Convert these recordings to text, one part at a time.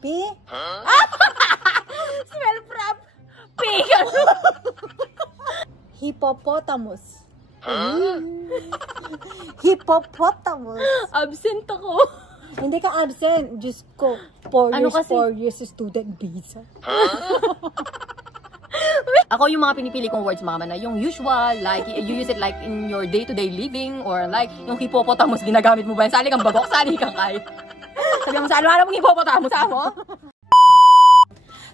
P? Spell prop. P. Hippopotamus. Hippopotamus. Absent ako. Hindi ka absent. Diyos ko. 4 Ano years, kasi? 4 years student visa. Ako yung mga pinipili kong words mga manay, yung usual, like you use it like in your day-to-day living, or like yung hippopotamus, ginagamit mo ba yan? Sali kang bagok, sali kang kahit. Sabi mo sa ano mong hippopotamus, mo?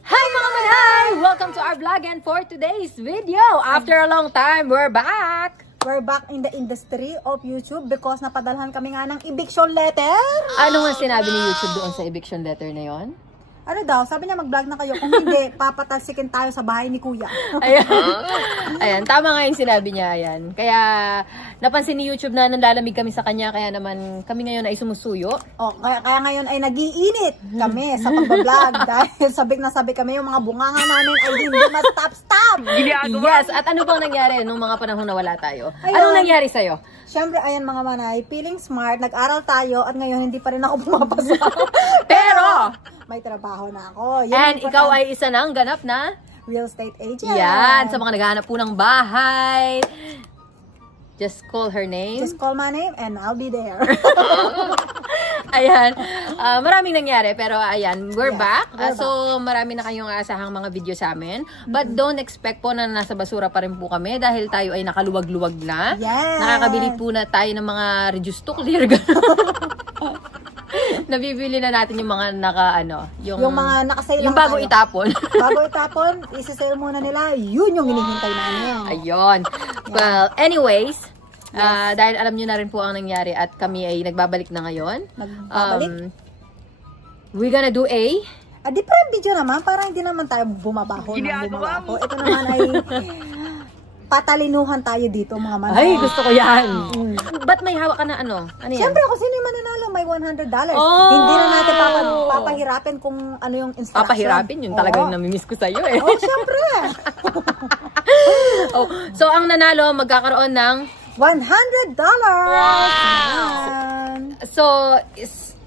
Hi mga manay! Welcome to our vlog, and for today's video, after a long time, we're back! We're back in the industry of YouTube because napadalhan kami nga ng eviction letter. Ano nga sinabi ni YouTube doon sa eviction letter na yon? Ano daw? Sabi niya mag-vlog na kayo. Kung hindi, papatalsikin tayo sa bahay ni Kuya. Ayan. Ayan, tama nga yung sinabi niya. Ayan. Kaya, napansin ni YouTube na nanlalamig kami sa kanya. Kaya naman, kami ngayon ay sumusuyo. Oh, kaya ngayon ay nag-iinit kami sa pag-vlog. Dahil sabik na sabik kami, yung mga bunganga namin ay hindi ma-stop-stop. Yes. At ano bang nangyari nung mga panahon na wala tayo? Ayun. Anong nangyari sa'yo? Siyempre, ayan mga manay, feeling smart, nag-aral tayo at ngayon hindi pa rin ako pumapasa. Pero, may trabaho na ako. Yun and ang ikaw ay isa ng ganap na real estate agent. yan, sa mga naghahanap po ng bahay. Just call her name. Just call my name and I'll be there. Ayan. Maraming nangyari, pero ayan, we're back. we're So, marami na kayong asahang mga video sa amin. But don't expect po na nasa basura pa rin po kami dahil tayo ay nakaluwag-luwag na. Yes. Nakakabili po na tayo ng mga reduced to clear. Nabibili na natin yung mga yung mga nakasale yung lang bago tayo. itapon. Bago itapon, isi-sale muna nila. Yun yung hinihintay namin. Ayun. Well, anyways, dahil alam nyo na rin po ang nangyari at kami ay nagbabalik na ngayon. Nagbabalik? We're gonna do a Different video naman, para hindi naman tayo bumabaho. Ito naman ay patalinuhan tayo dito mga manay. Ay, gusto ko yan. Ba't may hawak ka na ano? Ano yan? Siyempre, kung sino yung mananalo, may $100. Oh! Hindi na natin papahirapin kung ano yung instruction. Papahirapin yun talaga yung namimiss ko sa'yo eh. Oh, siyempre. So, ang nanalo, magkakaroon ng $100. So,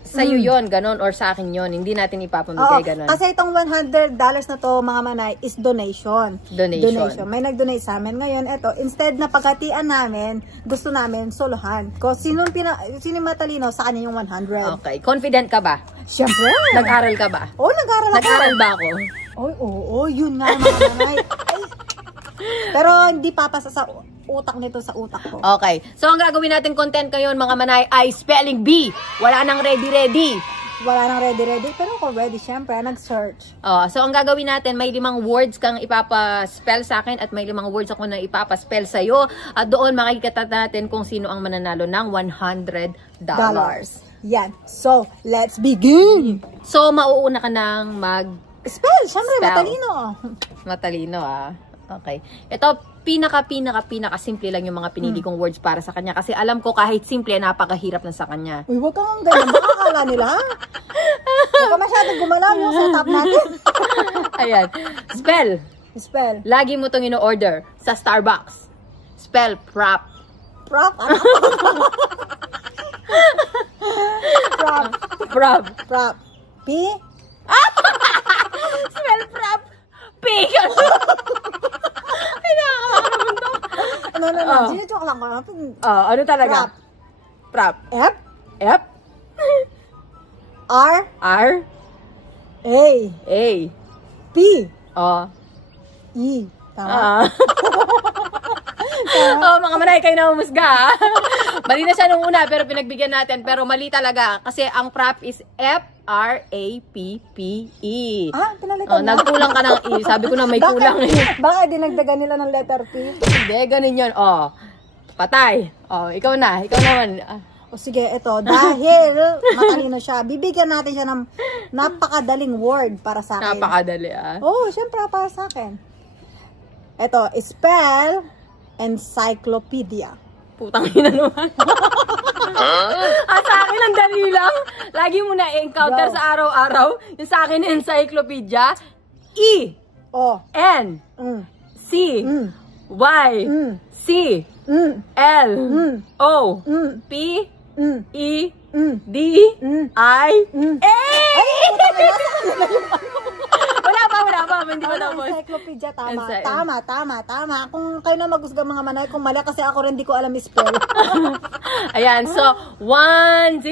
sa'yo yun, ganon, or sa akin yun. Hindi natin ipapamigay ganon. Kasi itong $100 na to, mga manay, is donation. Donation. May nag-donate sa amin. Ngayon, eto, instead na pagkatian namin, gusto namin solohan. Kung sino matalino, sa kanya yung 100. Okay. Confident ka ba? Siyempre. Nag-aral ka ba? Oo, nag-aral ako. Nag-aral ba ako? Oo, yun nga mga manay. Pero hindi papasa sa utak nito sa utak ko. Okay. So, ang gagawin natin content ngayon, mga manay, ay spelling bee. Wala nang ready. Wala nang ready. Pero ako ready, syempre. Nag-search. So, ang gagawin natin, may 5 words kang ipapaspell sa akin at may 5 words ako na ipapaspell sa'yo. At doon, makikita natin kung sino ang mananalo ng $100. Yan. So, let's begin! So, mauuna ka ng Spell! Syempre, Spell. matalino. Matalino, Okay. Ito, pinaka simple lang yung mga pinili kong words para sa kanya. Kasi alam ko kahit simple, napakahirap na sa kanya. Uy, huwag kang ganyan. Baka akala nila. Huwag ka masyadong gumalaw yung setup natin. Ayan. Spell. Lagi mo itong ino-order sa Starbucks. Spell prop. Prop. Prop. P. Spell prop. P. Ay, nakakalaman to. Ano. Sino-joke lang ko. Ano talaga? Prop. F. F. R. R. A. A. P. E. Tama. Mga manay, kayo na umusga, ha? Mali na siya nung una, pero pinagbigyan natin. Pero mali talaga. Kasi ang prop is F-R-A-P-P-E. Pinalitan na. Nagkulang ka ng E. Sabi ko na may kulang eh. Bakit dinagdagan nila ng letter P? Hindi, ganun yun. Patay. Ikaw na. Ikaw naman. Sige, ito. Dahil matalino siya, bibigyan natin siya ng napakadaling word para sa akin. Napakadali, Syempre para sa akin. Ito, spell encyclopedia. Putang ina naman. Sa akin ang dali lang. Lagi mo na encounter sa araw-araw. Yung sa akin encyclopedia. E. N. C. Y. C. L. O. P. E. D. I. A. encyclopedia. Tama. Kung kayo na mag-usga mga manay, kung mali kasi ako rin di ko alam spell. Ayan, so 1-0.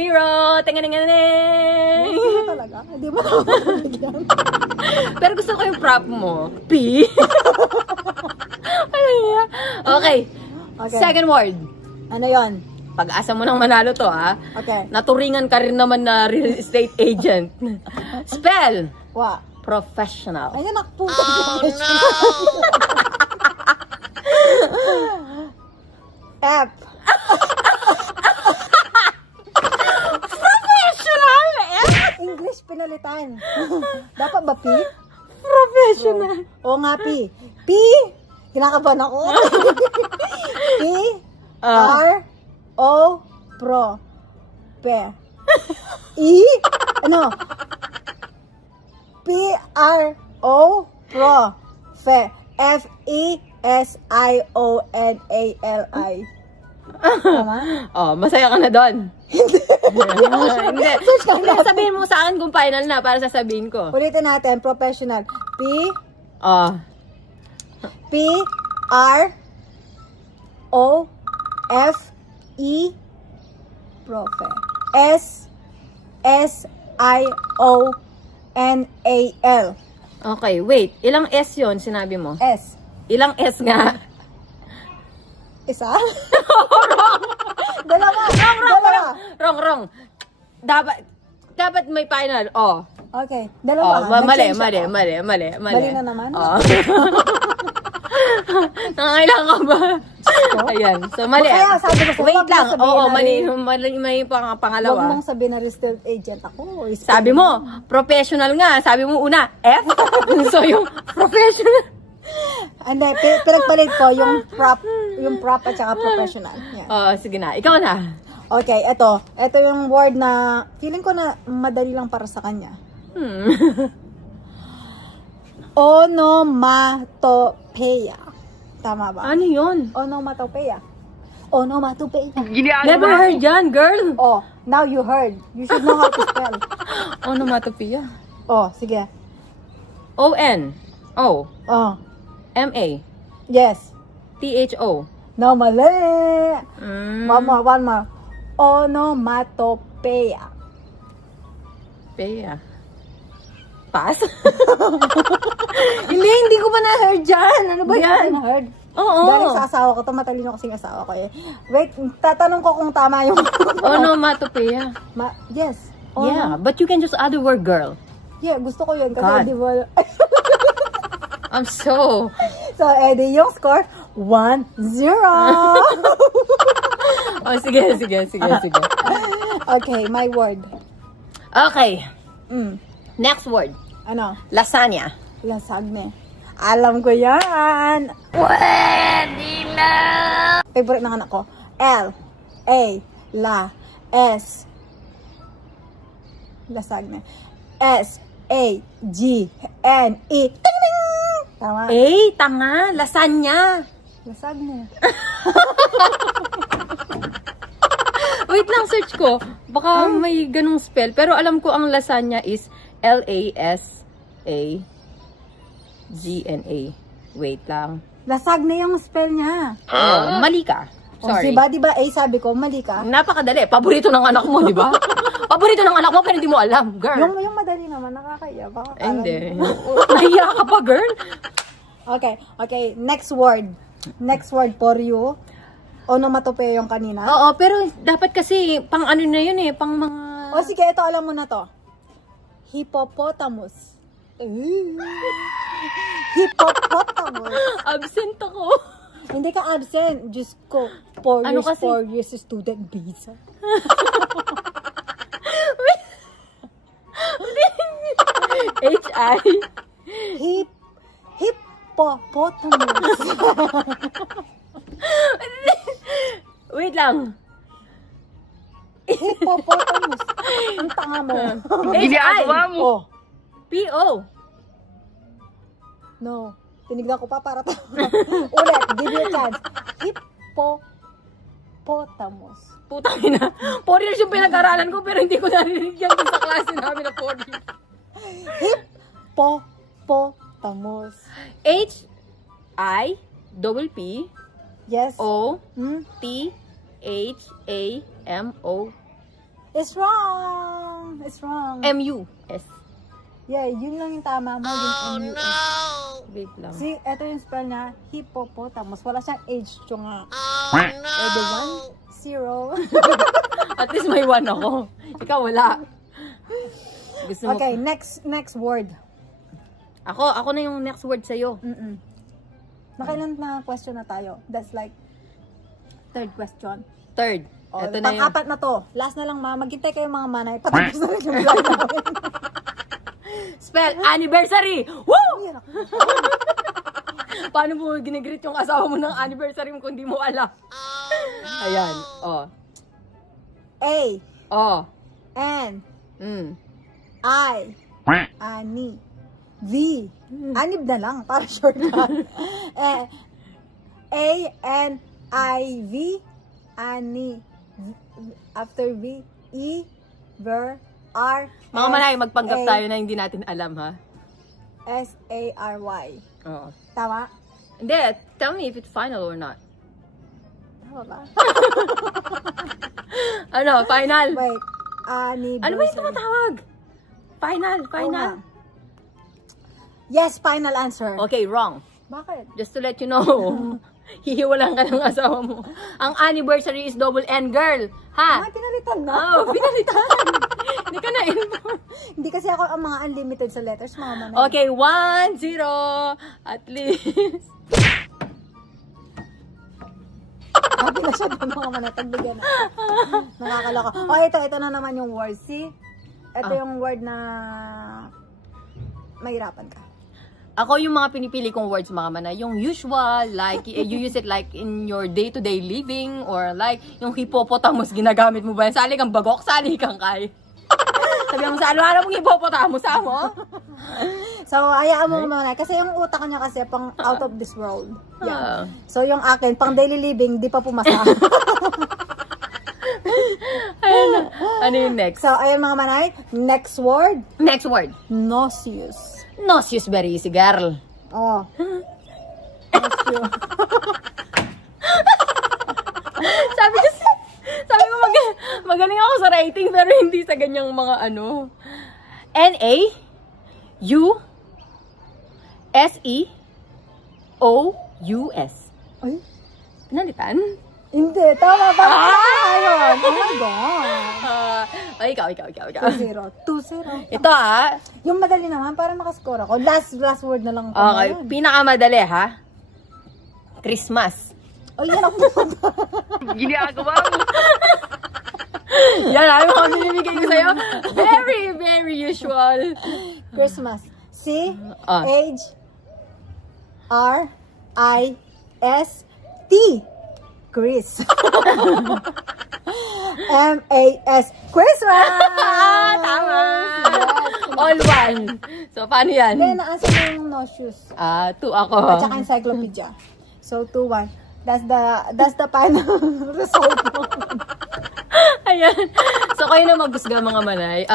Tinganinganing. Hindi talaga. Hindi mo nakakabigyan. Pero gusto ko yung prop mo. P. Ano yan? Okay. Second word. Ano yon? Pag-asa mo nang manalo to, ha? Okay. Naturingan ka rin naman na real estate agent. Spell. Wa. Professional. Ayun, nakputo. F. Professional? English pinalitan. Dapat ba P? Professional. O nga P. P. Kinakabahan ako. P. R. O. Pro. Pe. E. Ano? P. R. O. Pro. Fe. F. E. S. I. O. N. A. L. I. Tama? Oh, masaya ka na doon. Hindi. Sabihin mo sa akin kung final na para sasabihin ko. Ulitin natin. Professional. P. P. R. O. F. E. Profe. S. S. I. O. N. A. L. Okay, wait. Ilang S yon sinabi mo? S. Ilang S nga? Isa? Dalawa. Wrong. Dapat may final. Oh. Okay. Dalawa. Mali. Mali na naman? Nangailangan ka ba? Ayan. So, mali. Kaya sabi ko, wait lang. Oo, mali may pangalawa. Huwag mong sabihin na real estate agent ako. Sabi mo, professional nga. Sabi mo una, F. So, yung professional. Hindi, pinagpalit ko yung prop at saka professional. Yeah. Sige na. Ikaw na. Okay, ito. Ito yung word na feeling ko na madali lang para sa kanya. Onomatopeia. Tama ba? Ano yun? Onomatopeia. Never heard yan, girl. Oh, now you heard. You should know how to spell. Onomatopeia. Oh, sige. O-N-O. Oh. M-A. Yes. T-H-O. No, mali. One more. Onomatopeia. Peya. Pass? Hindi ko pa na-heard dyan. Ano ba yan? Na-heard? Oo. Galing sa asawa ko. Matalino kasing asawa ko eh. Wait, tatanong ko kung tama yung... Onomatopeia. Yes. Yeah, but you can just add the word girl. Yeah, gusto ko yun. Kasi di ba... I'm so... So, Eddie, yung score, 1-0. Oh, sige. Okay, my word. Okay. Next word. Ano? Lasagna. Lasagne. Alam ko yan. Pwede na! Favorite ng anak ko. L. A. La. S. Lasagne. S. A. G. N. E. Ting, ting. Tama. Tanga. Lasagna. Lasagne. Wait lang, search ko. Baka may ganung spell. Pero alam ko ang lasagna is L-A-S-A-G-N-A. Wait lang. Lasagne yung spell niya. Mali ka. Sorry. Diba A sabi ko, mali ka? Napakadali. Paborito ng anak mo, di ba? Paborito ng anak mo, pero hindi mo alam, girl. Yung madali naman, nakakaya. Hindi. Nahiya ka pa, girl. Okay. Next word for you. Onomatopeia yung kanina. Oo, pero dapat kasi pang ano na yun eh, pang mga... O sige, ito alam mo na to. Hippopotamus. Hippopotamus. Absent ako. Hindi ka absent. Diyos ko, 4 Ano years, kasi? 4 years student visa. H-I? Hippopotamus. Wait lang. Hippopotamus. Ang tanga mo. H-I? Oh. P-O? No. Tinignan ko pa para tama. Ulit, give you a chance. Hippopotamus. Putang ina. 4 years yung pinag-aralan ko pero hindi ko narinig yan sa klase namin na 4 years. Tamos. H-I-P-P. Yes. O-T-H-A-M-O. It's wrong. It's wrong. M-U-S. Yeah, yun lang yung tama mo. Yung M-U-S. Wait lang. See, eto yung spell niya. Hippopotamus. Wala siyang H. Nga. The 1, 0. At least may 1 ako. Ikaw wala. Gusto mo... Okay, next word. Ako na yung next word sa'yo. Nakailan na question na tayo? That's like third question. Third. Oh, Ito na yun. Pang-apat na to. Last na lang, maghintay kayo mga manay. Patapos na rin yung vlog namin. Spell anniversary! Woo! Paano mo ginigreet yung asawa mo ng anniversary mo kung di mo alam? Ayan. A. N. I. Ani. V. Anib na lang, para shortcut. A, N, I, V. Ani. After V, E, Ver, R. Mga manay, magpanggap tayo na hindi natin alam, ha? S-A-R-Y. Oo. Tama? Hindi, tell me if it's final or not. Tama ba? Ano, final? Wait. Anniversary. Ano ba yung tumatawag? Final. Yes, final answer. Okay, wrong. Bakit? Just to let you know, hihiwalan ka ng asawa mo. Ang anniversary is double N, girl. Ha? Pinalitan na. Oo, pinalitan. Hindi ka na-info. Hindi kasi ako ang mga unlimited sa letters, mga manay. Okay, 1-0. At least. Happy na siya doon, mga manay. Tagbigyan na. Nakakaloko. Ito na naman yung word. See? Ito yung word na mahirapan ka. Ako yung mga pinipili kong words, mga manay, yung usual, like, you use it like in your day-to-day living, or like, yung hippopotamus, ginagamit mo ba yan? Sali kang bagok, sali kang kay. Sabi mo, sa ano mong hippopotamus, mo? So, hayaan mo manay. Kasi yung utak niya kasi pang out of this world. Yeah. So, yung akin, pang daily living, di pa pumasa. Ano yung next? So, ayan mga manay. Next word. Next word. Nauseous. Nauseous, very easy, girl. Nauseous. sabi ko magaling ako sa writing, pero hindi sa ganyang mga ano. N-A-U-S-E-O-U-S. Ay? Pinalitan? Hindi. Tama ba? Ayun. Oh my God. Ikaw. 2-0. Ito Yung madali naman, para makascore ako. Last word na lang. Okay, pinakamadali ha. Christmas. Ay, yan ako. Ginagawa mo. Yan, ayaw ko binibigay ko sa'yo. Very, very usual. Christmas. C-H-R-I-S-T. Chris. M-A-S. Christmas! Tama! All one. So, paano yan? Hindi, na-answer mo yung nauseous. 2 ako. At saka encyclopedia. So, 2-1. That's the final result mo. Ayan. So, kayo na maghusga, mga manay.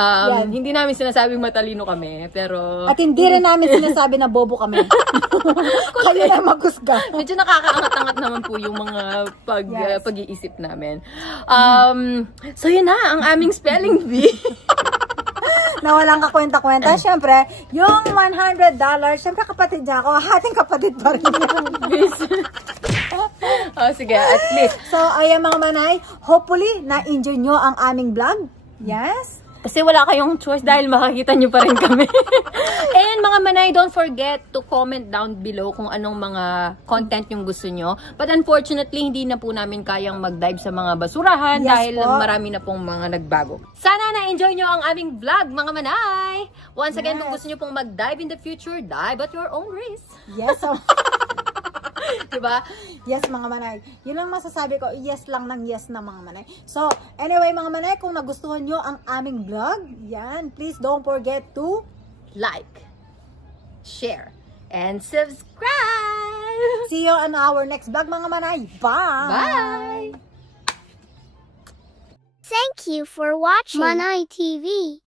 Hindi namin sinasabing matalino kami, pero... At hindi rin namin sinasabi na bobo kami. Kayo na maghusga. Medyo nakakaangat-angat naman po yung mga pag-iisip namin. So, yun na, ang aming spelling bee. Na walang kakwenta-kwenta. Siyempre, yung $100, siyempre kapatid niya ako, hating kapatid pa rin yan. Sige, at least. So, ayan mga manay, hopefully, na-enjoy nyo ang aming vlog. Yes? Kasi wala kayong choice dahil makakita nyo pa rin kami. And mga manay, don't forget to comment down below kung anong mga content yung gusto nyo. But unfortunately, hindi na po namin kayang mag-dive sa mga basurahan dahil marami na pong mga nagbago. Sana na-enjoy nyo ang aming vlog, mga manay! Once again, kung gusto nyo pong mag-dive in the future, dive at your own risk. Yes, so... Diba? Yes, mga manay. Yun lang masasabi ko, yes lang ng yes na mga manay. So, anyway, mga manay, kung nagustuhan nyo ang aming vlog, yan, please don't forget to like, share, and subscribe! See you on our next vlog, mga manay. Bye! Bye! Thank you for watching Manay TV.